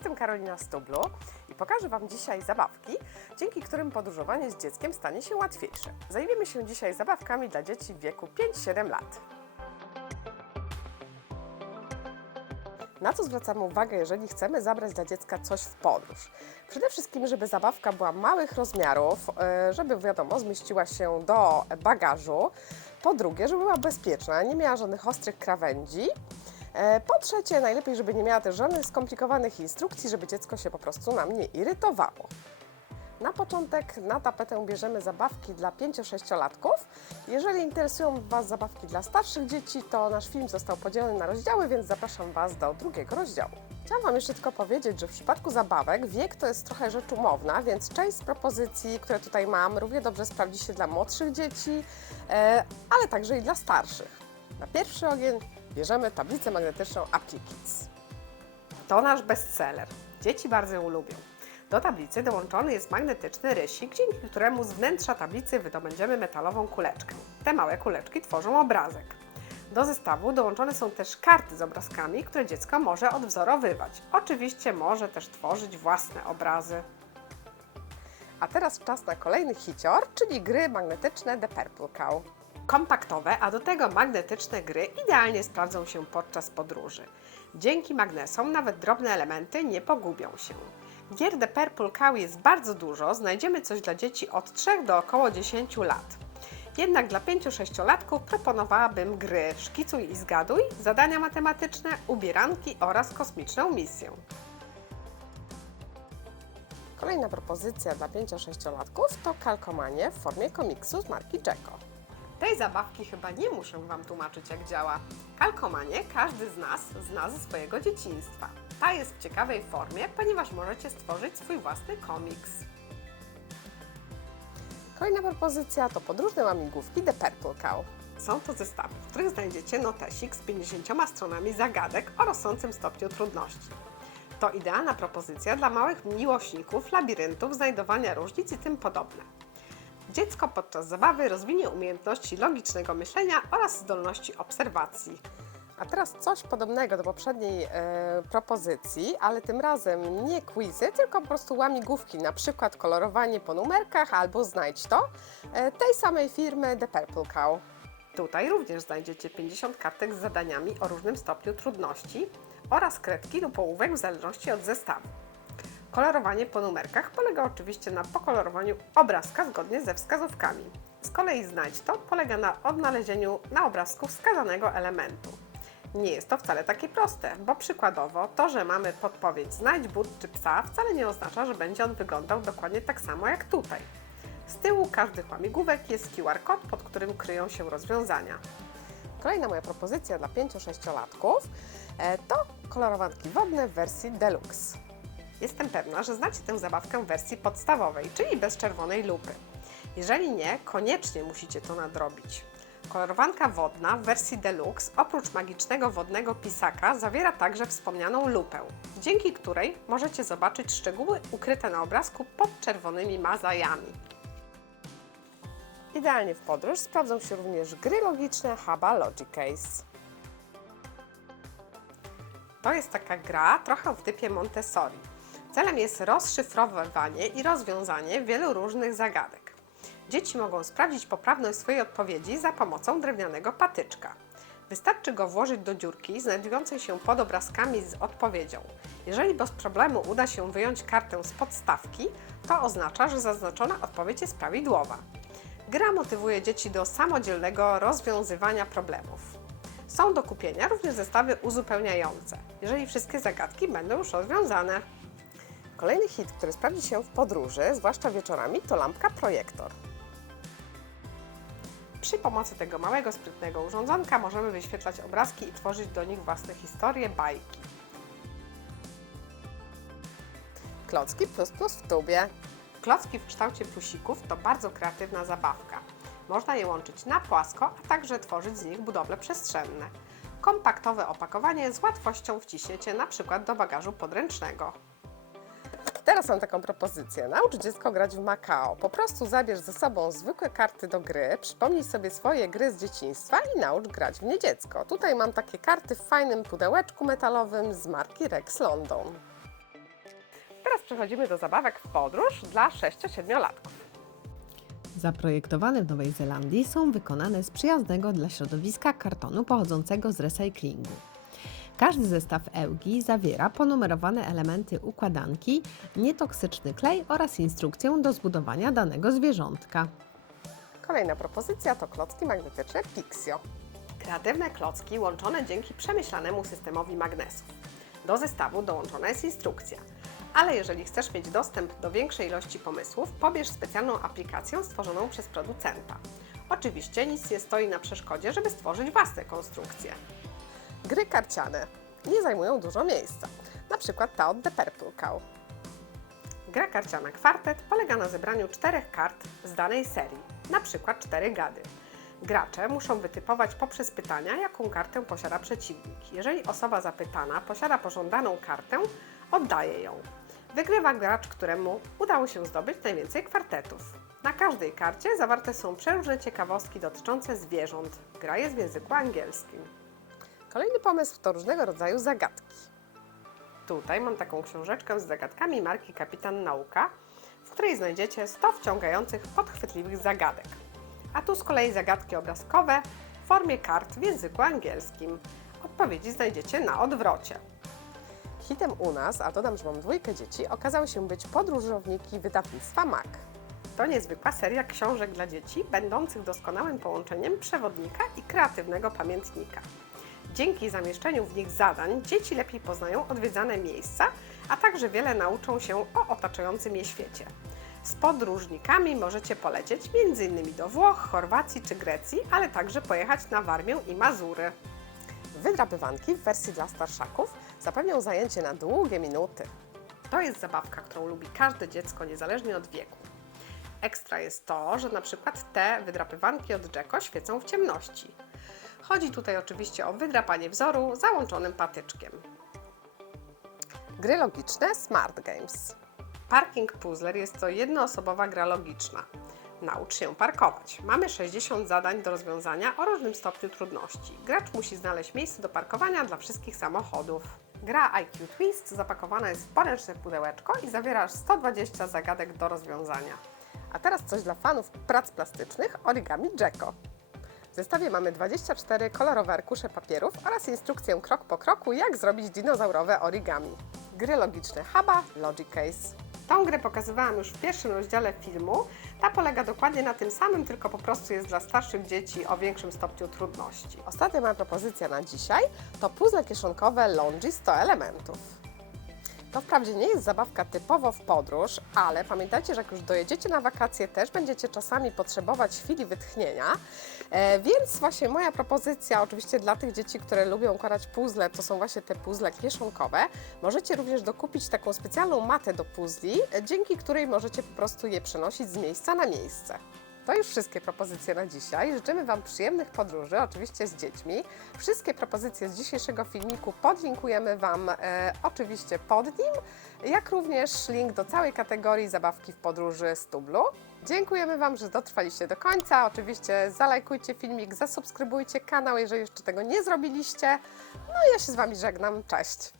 Jestem Karolina Stublu i pokażę Wam dzisiaj zabawki, dzięki którym podróżowanie z dzieckiem stanie się łatwiejsze. Zajmiemy się dzisiaj zabawkami dla dzieci w wieku 5-7 lat. Na co zwracamy uwagę, jeżeli chcemy zabrać dla dziecka coś w podróż? Przede wszystkim, żeby zabawka była małych rozmiarów, e, żeby wiadomo, zmieściła się do bagażu. Po drugie, żeby była bezpieczna, nie miała żadnych ostrych krawędzi. E, Po trzecie, najlepiej, żeby nie miała też żadnych skomplikowanych instrukcji, żeby dziecko się po prostu nam nie irytowało. Na początek na tapetę bierzemy zabawki dla 5-6-latków. Jeżeli interesują Was zabawki dla starszych dzieci, to nasz film został podzielony na rozdziały, więc zapraszam Was do drugiego rozdziału. Chciałam Wam jeszcze tylko powiedzieć, że w przypadku zabawek wiek to jest trochę rzecz umowna, więc część z propozycji, które tutaj mam, równie dobrze sprawdzi się dla młodszych dzieci, e, ale także i dla starszych. Na pierwszy ogień bierzemy tablicę magnetyczną AptiKids. To nasz bestseller. Dzieci bardzo ją lubią. Do tablicy dołączony jest magnetyczny rysik, dzięki któremu z wnętrza tablicy wydobędziemy metalową kuleczkę. Te małe kuleczki tworzą obrazek. Do zestawu dołączone są też karty z obrazkami, które dziecko może odwzorowywać. Oczywiście może też tworzyć własne obrazy. A teraz czas na kolejny hicior, czyli gry magnetyczne The Purple Cow. Kompaktowe, a do tego magnetyczne gry idealnie sprawdzą się podczas podróży. Dzięki magnesom nawet drobne elementy nie pogubią się. Gier The Purple Cow jest bardzo dużo, znajdziemy coś dla dzieci od 3 do około 10 lat. Jednak dla 5-6-latków proponowałabym gry Szkicuj i zgaduj, zadania matematyczne, ubieranki oraz kosmiczną misję. Kolejna propozycja dla 5-6-latków to kalkomanie w formie komiksu z marki Jacko. Tej zabawki chyba nie muszę Wam tłumaczyć, jak działa. Kalkomanie każdy z nas zna ze swojego dzieciństwa. Ta jest w ciekawej formie, ponieważ możecie stworzyć swój własny komiks. Kolejna propozycja to podróżne łamigłówki The Purple Cow. Są to zestawy, w których znajdziecie notesik z 50 stronami zagadek o rosnącym stopniu trudności. To idealna propozycja dla małych miłośników labiryntów, znajdowania różnic i tym podobne. Dziecko podczas zabawy rozwinie umiejętności logicznego myślenia oraz zdolności obserwacji. A teraz coś podobnego do poprzedniej e, propozycji, ale tym razem nie quizy, tylko po prostu łamigłówki, na przykład kolorowanie po numerkach albo znajdź to, e, tej samej firmy The Purple Cow. Tutaj również znajdziecie 50 kartek z zadaniami o różnym stopniu trudności oraz kredki lub ołówek w zależności od zestawu. Kolorowanie po numerkach polega oczywiście na pokolorowaniu obrazka zgodnie ze wskazówkami. Z kolei znajdź to polega na odnalezieniu na obrazku wskazanego elementu. Nie jest to wcale takie proste, bo przykładowo to, że mamy podpowiedź znajdź but czy psa wcale nie oznacza, że będzie on wyglądał dokładnie tak samo jak tutaj. Z tyłu każdych łamigłówek jest QR kod, pod którym kryją się rozwiązania. Kolejna moja propozycja dla 5-6-latków e, to kolorowanki wodne w wersji Deluxe. Jestem pewna, że znacie tę zabawkę w wersji podstawowej, czyli bez czerwonej lupy. Jeżeli nie, koniecznie musicie to nadrobić. Kolorowanka wodna w wersji Deluxe oprócz magicznego wodnego pisaka zawiera także wspomnianą lupę, dzięki której możecie zobaczyć szczegóły ukryte na obrazku pod czerwonymi mazajami. Idealnie w podróż sprawdzą się również gry logiczne Haba Logic Case. To jest taka gra trochę w typie Montessori. Celem jest rozszyfrowywanie i rozwiązanie wielu różnych zagadek. Dzieci mogą sprawdzić poprawność swojej odpowiedzi za pomocą drewnianego patyczka. Wystarczy go włożyć do dziurki znajdującej się pod obrazkami z odpowiedzią. Jeżeli bez problemu uda się wyjąć kartę z podstawki, to oznacza, że zaznaczona odpowiedź jest prawidłowa. Gra motywuje dzieci do samodzielnego rozwiązywania problemów. Są do kupienia również zestawy uzupełniające, jeżeli wszystkie zagadki będą już rozwiązane. Kolejny hit, który sprawdzi się w podróży, zwłaszcza wieczorami, to lampka projektor. Przy pomocy tego małego, sprytnego urządzonka możemy wyświetlać obrazki i tworzyć do nich własne historie, bajki. Klocki plus plus w tubie. Klocki w kształcie plusików to bardzo kreatywna zabawka. Można je łączyć na płasko, a także tworzyć z nich budowle przestrzenne. Kompaktowe opakowanie z łatwością wciśniecie na przykład do bagażu podręcznego. Teraz mam taką propozycję. Naucz dziecko grać w Macao. Po prostu zabierz ze sobą zwykłe karty do gry, przypomnij sobie swoje gry z dzieciństwa i naucz grać w nie dziecko. Tutaj mam takie karty w fajnym pudełeczku metalowym z marki Rex London. przechodzimy do zabawek w podróż dla 6-7-latków. Zaprojektowane w Nowej Zelandii są wykonane z przyjaznego dla środowiska kartonu pochodzącego z recyklingu. Każdy zestaw Eugi zawiera ponumerowane elementy układanki, nietoksyczny klej oraz instrukcję do zbudowania danego zwierzątka. Kolejna propozycja to klocki magnetyczne Pixio. Kreatywne klocki łączone dzięki przemyślanemu systemowi magnesów. Do zestawu dołączona jest instrukcja. Ale jeżeli chcesz mieć dostęp do większej ilości pomysłów, pobierz specjalną aplikację stworzoną przez producenta. Oczywiście nic nie stoi na przeszkodzie, żeby stworzyć własne konstrukcje. Gry karciane nie zajmują dużo miejsca, na przykład ta od The Purple Cow. Gra karciana kwartet polega na zebraniu czterech kart z danej serii, na przykład cztery gady. Gracze muszą wytypować poprzez pytania, jaką kartę posiada przeciwnik. Jeżeli osoba zapytana posiada pożądaną kartę, oddaje ją. Wygrywa gracz, któremu udało się zdobyć najwięcej kwartetów. Na każdej karcie zawarte są przeróżne ciekawostki dotyczące zwierząt. Gra jest w języku angielskim. Kolejny pomysł to różnego rodzaju zagadki. Tutaj mam taką książeczkę z zagadkami marki Kapitan Nauka, w której znajdziecie 100 wciągających, podchwytliwych zagadek. A tu z kolei zagadki obrazkowe w formie kart w języku angielskim. Odpowiedzi znajdziecie na odwrocie. Hitem u nas, a dodam, że mam dwójkę dzieci, okazały się być podróżowniki wydawnictwa MAK. To niezwykła seria książek dla dzieci, będących doskonałym połączeniem przewodnika i kreatywnego pamiętnika. Dzięki zamieszczeniu w nich zadań dzieci lepiej poznają odwiedzane miejsca, a także wiele nauczą się o otaczającym je świecie. Z podróżnikami możecie polecieć m.in. do Włoch, Chorwacji czy Grecji, ale także pojechać na Warmię i Mazury. Wydrapywanki w wersji dla starszaków zapewnią zajęcie na długie minuty. To jest zabawka, którą lubi każde dziecko, niezależnie od wieku. Ekstra jest to, że na przykład te wydrapywanki od Jacko świecą w ciemności. Chodzi tutaj oczywiście o wydrapanie wzoru załączonym patyczkiem. Gry logiczne Smart Games. Parking Puzzler jest to jednoosobowa gra logiczna. Naucz się parkować. Mamy 60 zadań do rozwiązania o różnym stopniu trudności. Gracz musi znaleźć miejsce do parkowania dla wszystkich samochodów. Gra IQ Twist zapakowana jest w poręczne pudełeczko i zawiera aż 120 zagadek do rozwiązania. A teraz coś dla fanów prac plastycznych Origami Jacko. W zestawie mamy 24 kolorowe arkusze papierów oraz instrukcję krok po kroku, jak zrobić dinozaurowe origami. Gry logiczne Haba Logic Case. Tą grę pokazywałam już w pierwszym rozdziale filmu. Ta polega dokładnie na tym samym, tylko po prostu jest dla starszych dzieci o większym stopniu trudności. Ostatnia moja propozycja na dzisiaj to puzzle kieszonkowe Longi 100 elementów. To wprawdzie nie jest zabawka typowo w podróż, ale pamiętajcie, że jak już dojedziecie na wakacje, też będziecie czasami potrzebować chwili wytchnienia. E, więc właśnie moja propozycja, oczywiście dla tych dzieci, które lubią układać puzzle, to są właśnie te puzzle kieszonkowe. Możecie również dokupić taką specjalną matę do puzli, dzięki której możecie po prostu je przenosić z miejsca na miejsce. To już wszystkie propozycje na dzisiaj. Życzymy Wam przyjemnych podróży, oczywiście z dziećmi. Wszystkie propozycje z dzisiejszego filmiku podlinkujemy Wam e, oczywiście pod nim, jak również link do całej kategorii zabawki w podróży z Tublu. Dziękujemy Wam, że dotrwaliście do końca. Oczywiście zalajkujcie filmik, zasubskrybujcie kanał, jeżeli jeszcze tego nie zrobiliście. No i ja się z Wami żegnam. Cześć!